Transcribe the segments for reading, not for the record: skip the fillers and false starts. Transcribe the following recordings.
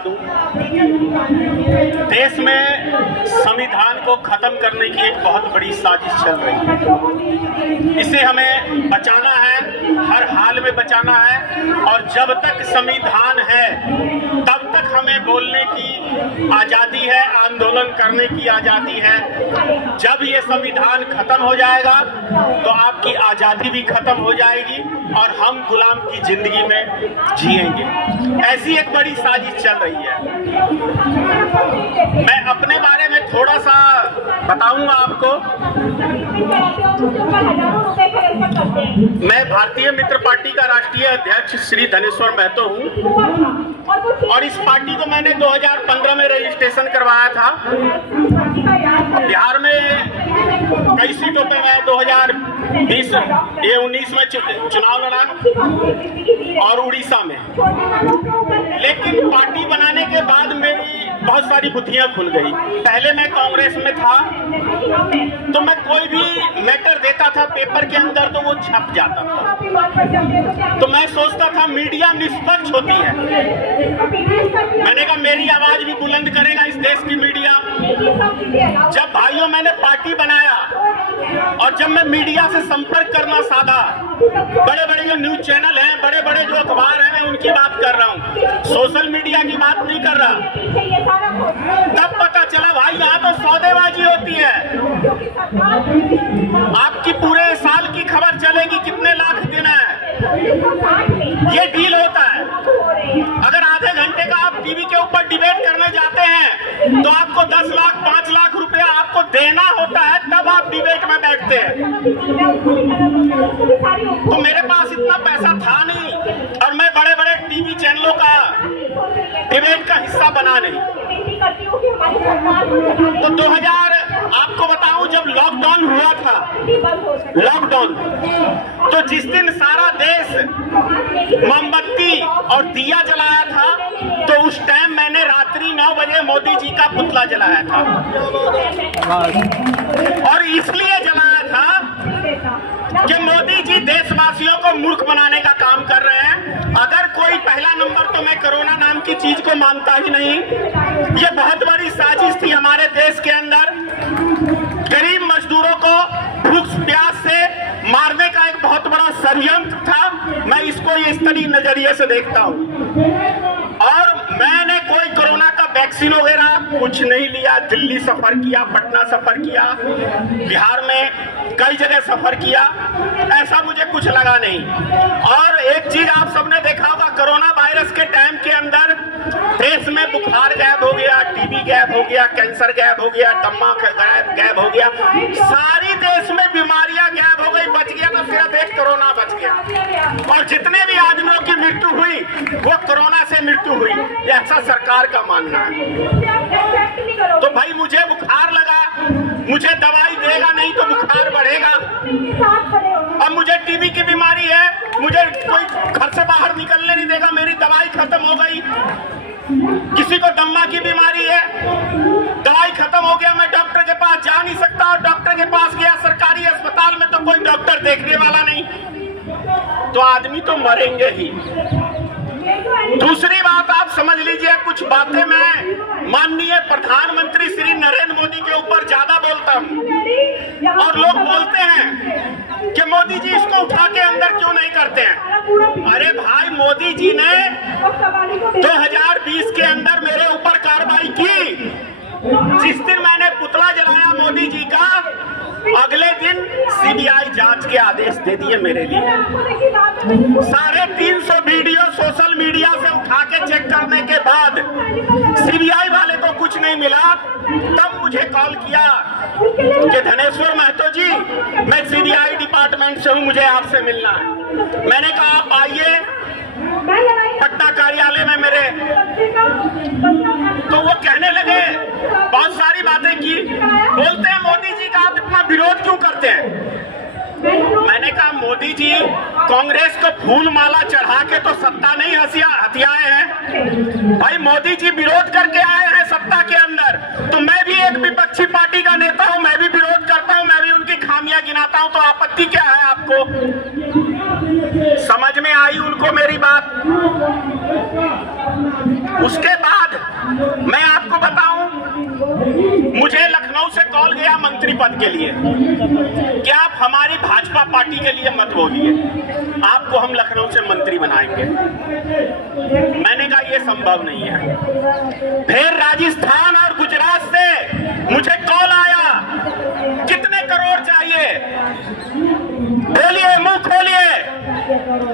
दूं। देश में संविधान को खत्म करने की एक बहुत बड़ी साजिश चल रही है। इसे हमें बचाना है, हर हाल में बचाना है। और जब तक संविधान है तब तक हमें बोलने की आज़ादी है, आंदोलन करने की आज़ादी है। जब ये संविधान खत्म हो जाएगा तो आपकी आज़ादी भी खत्म हो जाएगी और हम गुलाम की जिंदगी में जिएंगे। ऐसी एक बड़ी साजिश चल रही है। मैं अपने बारे में थोड़ा सा बताऊंगा आपको। मैं भारतीय मित्र पार्टी का राष्ट्रीय अध्यक्ष श्री धनेश्वर महतो हूं और इस पार्टी को मैंने 2015 में रजिस्ट्रेशन करवाया था। बिहार में कई सीटों पे मैं 2019 में चुनाव लड़ा और उड़ीसा में। लेकिन पार्टी बनाने के बाद मेरी बहुत सारी बुद्धियां खुल गई। पहले मैं कांग्रेस में था तो मैं कोई भी मैटर देता था पेपर के अंदर तो वो छप जाता था। तो मैं सोचता था मीडिया निष्पक्ष होती है। मैंने कहा मेरी आवाज भी बुलंद करेगा इस देश की मीडिया। जब भाइयों मैंने पार्टी बनाया और जब मैं मीडिया से संपर्क करना साधा, बड़े बड़े जो न्यूज चैनल हैं, बड़े बड़े जो अखबार हैं, मैं उनकी बात कर रहा हूँ, सोशल मीडिया की बात नहीं कर रहा। तब पता चला भाई यहाँ तो सौदेबाजी होती है। आपकी पूरे साल की खबर चलेगी, कितने लाख देना है, ये डील होता है। अगर आधे घंटे का आप टीवी के ऊपर डिबेट करने जाते हैं तो आपको 10 लाख 5 लाख रुपया आपको देना होता है, तब आप डिबेट में बैठते हैं। तो मेरे पास इतना पैसा था नहीं और मैं बड़े बड़े टीवी चैनलों का डिबेट का हिस्सा बना नहीं। तो 2000 आपको बताऊं, जब लॉकडाउन हुआ था, लॉकडाउन, तो जिस दिन सारा देश मोमबत्ती और दिया जलाया था तो उस टाइम मैंने रात्रि 9 बजे मोदी जी का पुतला जलाया था। और इसलिए जलाया था कि मोदी जी देशवासियों को मूर्ख बनाने का काम कर रहे हैं। अगर कोई पहला नंबर तो मैं कोरोना नाम की चीज को मानता ही नहीं। ये बहुत बड़ी साजिश थी हमारे देश के अंदर। गरीब मजदूरों को भूख प्यास से मारने का एक बहुत बड़ा षड्यंत्र था। मैं इसको इस तरीके नजरिए से देखता हूँ। और मैंने कोई कोरोना का वैक्सीन वगैरह कुछ नहीं लिया। दिल्ली सफर किया, पटना सफर किया, बिहार में कई जगह सफर किया, ऐसा मुझे कुछ लगा नहीं। और एक चीज आप सबने देखा होगा, कोरोना वायरस के टाइम के अंदर देश में बुखार गायब हो गया, टीबी गायब हो गया, कैंसर गायब हो गया, दम्मा गायब हो गया, सारी देश में बीमारियां गायब हो गई। बच गया तो सिर्फ एक कोरोना बच गया। और जितने भी आदमियों की मृत्यु हुई वो कोरोना से मृत्यु हुई, ऐसा सरकार का मानना है। तो भाई मुझे बुखार लगा, मुझे दवाई देगा नहीं तो बुखार बढ़ेगा। अब मुझे टीबी की बीमारी है, मुझे कोई घर से बाहर निकलने नहीं देगा, मेरी दवाई खत्म हो गई। किसी को दम्मा की बीमारी है, दवाई खत्म हो गया, मैं डॉक्टर के पास जा नहीं सकता। और डॉक्टर के पास गया सरकारी अस्पताल में तो कोई डॉक्टर देखने वाला नहीं, तो आदमी तो मरेंगे ही। दूसरी बात आप समझ लीजिए, कुछ बातें मैं माननीय प्रधानमंत्री श्री नरेंद्र मोदी के ऊपर ज्यादा बोलता हूं और लोग बोलते हैं कि मोदी जी इसको उठा के अंदर क्यों नहीं करते हैं। अरे भाई, मोदी जी ने 2020 के अंदर मेरे ऊपर कार्रवाई की। जिस दिन मैंने पुतला जलाया मोदी जी का, अगले दिन सीबीआई जांच के आदेश दे दिए मेरे लिए। 350 वीडियो सोशल मीडिया से उठा के चेक करने के बाद सीबीआई वाले को कुछ नहीं मिला। तब मुझे कॉल किया कि धनेश्वर महतो जी, मैं सीबीआई डिपार्टमेंट से हूँ, मुझे आपसे मिलना है। मैंने कहा आप आइए पटना कार्यालय में मेरे। तो वो कहने लगे, बहुत सारी बातें की, बोलते हैं मोदी जी का आप इतना विरोध क्यों करते हैं। मैंने कहा मोदी जी कांग्रेस को फूल माला चढ़ा के तो सत्ता नहीं हथियाए हैं भाई। मोदी जी विरोध करके आए हैं सत्ता के अंदर, तो मैं भी एक विपक्षी पार्टी का नेता हूं, मैं भी विरोध करता हूं, मैं भी उनकी खामियां गिनाता हूं। तो आपत्ति क्या है आपको? समझ में आई उनको मेरी बात? उसके बाद मैं आपको बताऊं, मुझे लखनऊ से कॉल गया मंत्री पद के लिए कि आप हमारी भाजपा पार्टी के लिए मत बोलिए, आपको हम लखनऊ से मंत्री बनाएंगे। मैंने कहा यह संभव नहीं है। फिर राजस्थान और गुजरात से मुझे कॉल आया, कितने करोड़ चाहिए, बोलिए, मुंह खोलिए,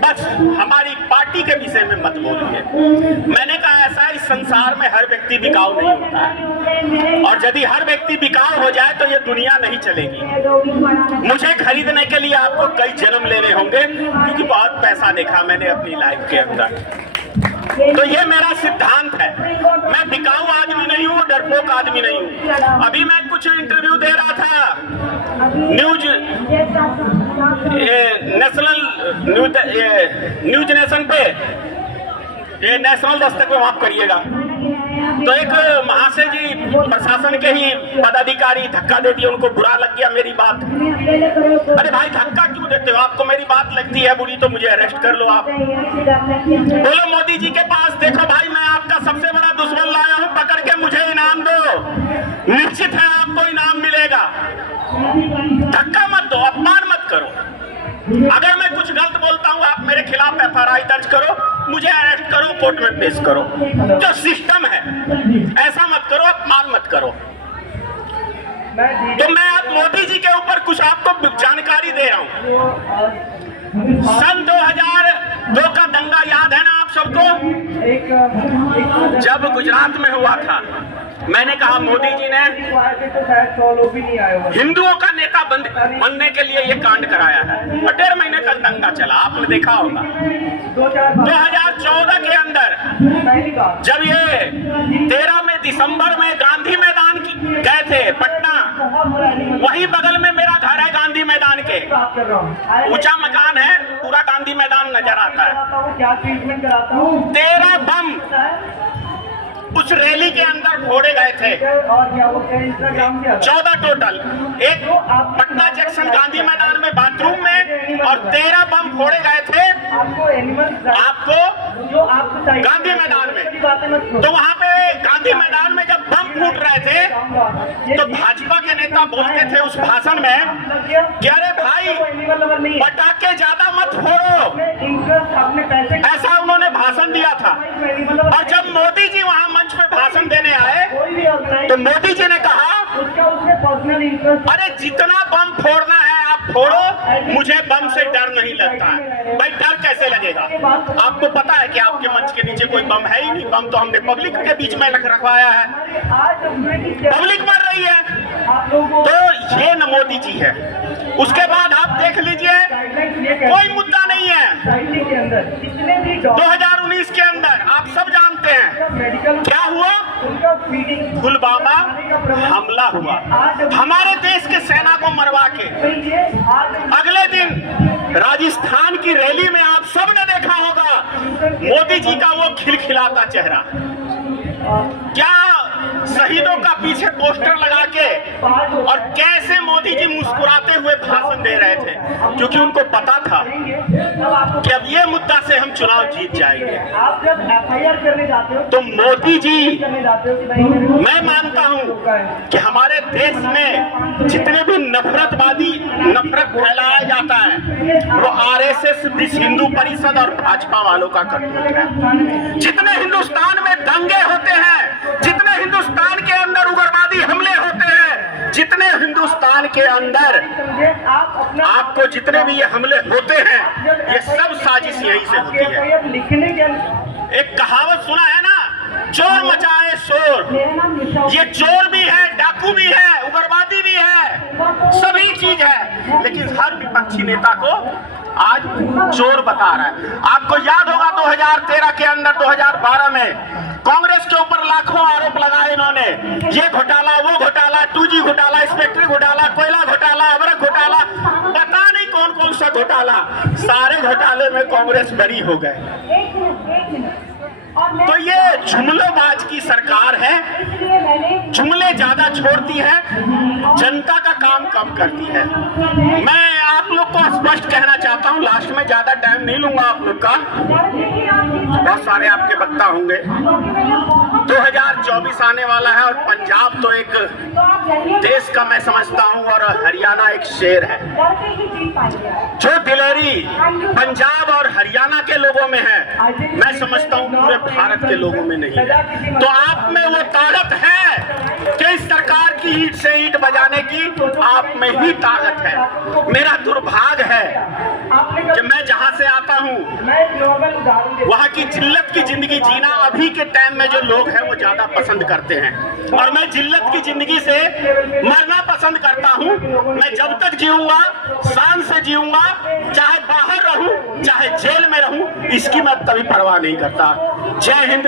बस हमारी पार्टी के विषय में मत बोलिए। मैंने कहा ऐसा इस संसार में हर व्यक्ति बिकाऊ नहीं होता है, और यदि हर व्यक्ति बिकाऊ हो जाए तो ये दुनिया नहीं चलेगी। मुझे खरीदने के लिए आपको कई जन्म लेने होंगे, क्योंकि बहुत पैसा देखा मैंने अपनी लाइफ के अंदर। तो ये मेरा सिद्धांत है, मैं बिकाऊ आदमी नहीं हूँ, डरपोक आदमी नहीं हूँ। अभी मैं कुछ इंटरव्यू दे रहा था न्यूज नेशन पे, ये नेशनल दस्तक में माफ करिएगा। तो एक महाशय जी प्रशासन के ही पदाधिकारी धक्का दे दिए, उनको बुरा लग गया मेरी बात। अरे भाई धक्का क्यों देते हो, आपको मेरी बात लगती है बुरी तो मुझे अरेस्ट कर लो आप। बोलो मोदी जी के पास, देखो भाई मैं आपका सबसे बड़ा दुश्मन लाया हूं, पकड़ के मुझे इनाम दो, निश्चित है आपको इनाम मिलेगा। धक्का मत दो, अपमान मत करो। अगर मैं कुछ गलत बोलता हूं आप मेरे खिलाफ FRI दर्ज करो, मुझे अरेस्ट करो, कोर्ट में पेश करो। जो सिस्टम है ऐसा मत करो, अपमान मत करो। तो मैं आप मोदी जी के ऊपर कुछ आपको जानकारी दे रहा हूं। सन 2002 का दंगा याद है ना आप सबको, जब गुजरात में हुआ था। मैंने कहा मोदी जी ने हिंदुओं का नेता बनने के लिए ये कांड कराया है, और 1.5 महीने तक दंगा चला, आपने देखा होगा। 2014 के अंदर जब ये 13 दिसंबर में गांधी मैदान गए थे पटना, वही बगल में मेरा घर है गांधी मैदान के, ऊंचा मकान है, पूरा गांधी मैदान नजर आता है। 13 बम उस रैली के अंदर फोड़े गए थे, 14 टोटल, एक पटना जंक्शन गांधी मैदान में बाथरूम में, और 13 बम फोड़े गए थे आपको गांधी मैदान में। तो वहां पे गांधी मैदान में जब बम फूट रहे थे तो भाजपा के नेता बोलते थे उस भाषण में कि अरे भाई पटाखे ज्यादा मत फोड़ो, ऐसा उन्होंने भाषण दिया था। और जब मोदी जी वहां मंच पे भाषण देने आए तो मोदी जी ने कहा अरे जितना बम फोड़ना है आप फोड़ो, मुझे बम से डर नहीं लगता है। भाई डर कैसे लगेगा, आपको पता है कि आपके मंच के नीचे कोई बम है ही नहीं। बम तो हमने पब्लिक के बीच में रखवाया है, पब्लिक मर रही है। तो ये न मोदी जी है। उसके बाद आप देख लीजिए कोई मुद्दा नहीं है। 2019 के अंदर आप सब जानते हैं क्या हुआ, पुलवामा हमला हुआ, हमारे देश के सेना को मरवा के। अगले दिन राजस्थान की रैली में आप सब ने देखा होगा मोदी जी का वो खिलखिलाता चेहरा, क्या शहीदों का पीछे पोस्टर लगा के, और कैसे मोदी जी मुस्कुराते हुए भाषण दे रहे थे, क्योंकि उनको पता था कि अब ये मुद्दा से हम चुनाव जीत जाएंगे। आप जब FIR करने जाते हो तो मोदी जी, मैं मानता हूं कि हमारे देश में जितने भी नफरत फैलाया जाता है वो RSS, विश्व हिंदू परिषद और भाजपा वालों का करतूत है। जितने हिंदुस्तान में दंगे होते हैं, जितने हिंदुस्तान के अंदर उग्रवादी हमले होते हैं, जितने हिंदुस्तान के अंदर आपको जितने भी ये हमले होते हैं, ये सब साजिश यही से होती है। एक कहावत सुना है ना, चोर मचाए शोर। ये चोर भी है, डाकू भी है, उग्रवादी भी है, सभी चीज है, लेकिन हर विपक्षी नेता को आज चोर बता रहा है। आपको याद होगा 2013 के अंदर 2012 में कांग्रेस के ऊपर लाखों आरोप लगाए इन्होंने, ये घोटाला, वो घोटाला, 2G घोटाला, स्पेक्ट्री घोटाला, कोयला घोटाला, अमरक घोटाला, पता नहीं कौन कौन सा घोटाला, सारे घोटाले में कांग्रेस बरी हो गए। तो ये जुमलेबाज की सरकार है, जुमले ज्यादा छोड़ती है, जनता का काम कम करती है। मैं आप लोग को स्पष्ट कहना चाहता हूं, लास्ट में ज्यादा टाइम नहीं लूंगा आप लोग का, बहुत सारे आपके वक्ता होंगे। 2024 आने वाला है और पंजाब तो एक देश का मैं समझता हूं और हरियाणा एक शेर है। जो दिलेरी पंजाब और हरियाणा के लोगों में है, मैं समझता हूं पूरे भारत के लोगों में नहीं है। तो आप में वो ताकत है कि इस सरकार की ईंट से ईंट बजाने की आप में ही ताकत है। मेरा दुर्भाग्य है कि मैं जहां से आता हूं वहां की जिल्लत की जिंदगी जीना अभी के टाइम में जो लोग हैं वो ज्यादा पसंद करते हैं, और मैं जिल्लत की जिंदगी से मरना पसंद करता हूं। मैं जब तक जीऊंगा शान से जीऊंगा, चाहे बाहर रहूं चाहे जेल में रहूं, इसकी मैं कभी परवाह नहीं करता। जय हिंद।